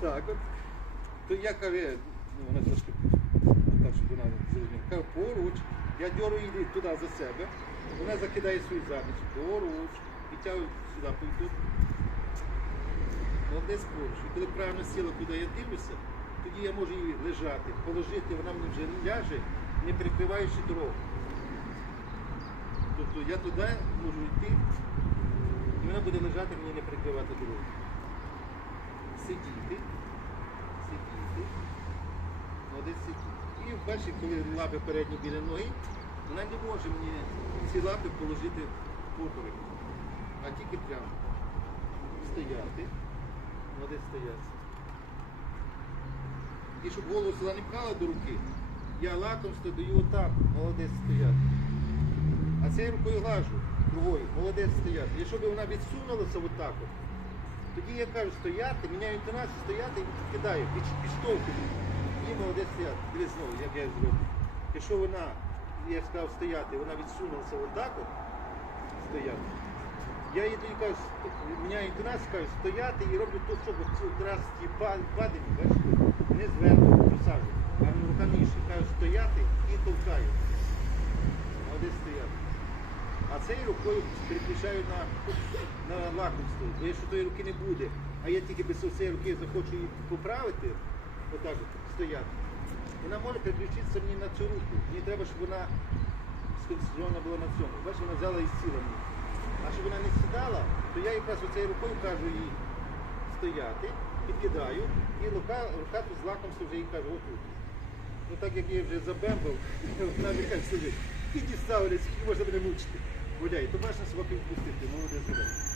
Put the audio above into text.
Так от. То я каже, ну вона трошки так, щоб вона зрозуміла. Поруч. Я дьору її туди за себе. Вона закидає свою задницю. Поруч. Підтягую сюди. Ну, десь поруч. І коли правильно сіла, куди я дивлюся, тоді я можу її лежати, положити, вона мені вже ляже, не перекриваючи дорогу. Тобто я туди можу йти, і вона буде лежати, мені не перекривати дорогу. Сидіти, сидіти, ну, десь сидіти. І бачите, коли лапи передні біля ноги, вона не може мені ці лапи положити поперек, а тільки прямо. Стояти, десь стояти. І щоб голову сюди не пхала до руки, я лакомство даю отак, молодець стояти. А цією рукою глажу, другою, молодець стояти. І щоб вона відсунулася отак от, тоді я кажу стояти, міняю інтонацію, стояти і кидаю, підштовхую. І молодець стояти. Дивись знову, як я зроблю. Якщо вона, я сказав стояти, вона відсунулася отак от, стояти. Я їй тоді кажу, сто- міняю інтонацію, кажу стояти і роблю то, щоб от раз ті па- бачите, не зверху посаджу, а рука нижче. Кажу стояти і толкаю. Молодець стояти. А цією рукою переключаю на, на лакомство. Бо якщо тої руки не буде, а я тільки без цієї руки захочу її поправити, отак от, стояти, вона може переключитися мені на цю руку. Мені треба, щоб вона сконцентрована була на цьому. Бачиш, вона взяла і сіла мені. А щоб вона не сідала, то я якраз оцією рукою кажу їй стояти, підкидаю, і рука, рука тут з лакомства вже їй кажу, отут. Ну так як я вже забембав, вона не каже собі, іди скільки можна мене мучити. Гуляй, то бачиш собаки відпустити, молодець гуляй.